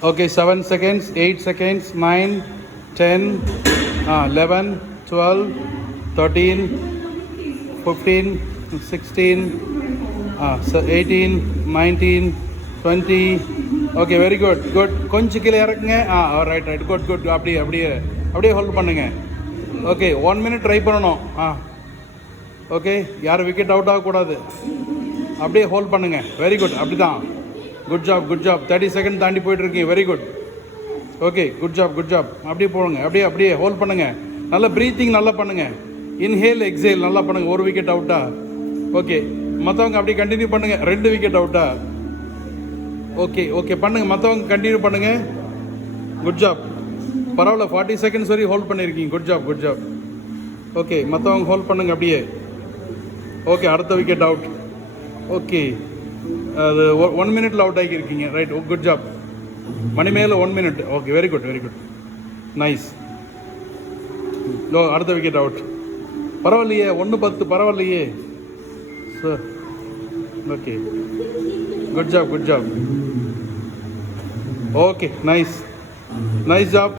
Okay, 7 seconds, 8 seconds, 9, 10, 11, 12, 13, 15, 16, 18, 19, 20. Okay, very good, good. கொஞ்சம் கீழே இறக்குங்க. Right right, good good. அப்படியே அப்படியே அப்படியே ஹோல்ட் பண்ணுங்க. ஓகே, 1 minute ட்ரை பண்ணணும். ஓகே, யாரும் விக்கெட் அவுட் ஆகக்கூடாது. அப்படியே ஹோல்ட் பண்ணுங்க. வெரி குட், அப்படி தான். Good job, good job. 30 second தாண்டி போயிட்டுருக்கீங்க. Very good. Okay, good job, good job. அப்படியே போடுங்க. அப்படியே அப்படியே ஹோல்ட் பண்ணுங்கள். நல்லா ப்ரீத்திங் நல்லா பண்ணுங்கள். இன்ஹேல் எக்ஸேல் நல்லா பண்ணுங்கள். ஒரு விக்கெட் அவுட்டா? ஓகே, மற்றவங்க அப்படியே கண்டினியூ பண்ணுங்கள். 2 விக்கெட் அவுட்டா? ஓகே ஓகே, பண்ணுங்கள். மற்றவங்க கண்டினியூ பண்ணுங்கள். Good job. பரவாயில்ல, 40 செகண்ட்ஸ் வரையும் ஹோல்ட் பண்ணியிருக்கீங்க. Good job, good job. Okay, மற்றவங்க ஹோல்ட் பண்ணுங்கள் அப்படியே. ஓகே, அடுத்த விக்கெட் அவுட். ஓகே, அது 1 minute அவுட் ஆகியிருக்கீங்க. Right, good job. மணி மேலே 1 minute. Okay, very good, very good. Nice. அடுத்த விக்கெட் அவுட். பரவாயில்லையே, 1-10. பரவாயில்லையே sir. Okay, good job, good job. Okay, nice, nice job.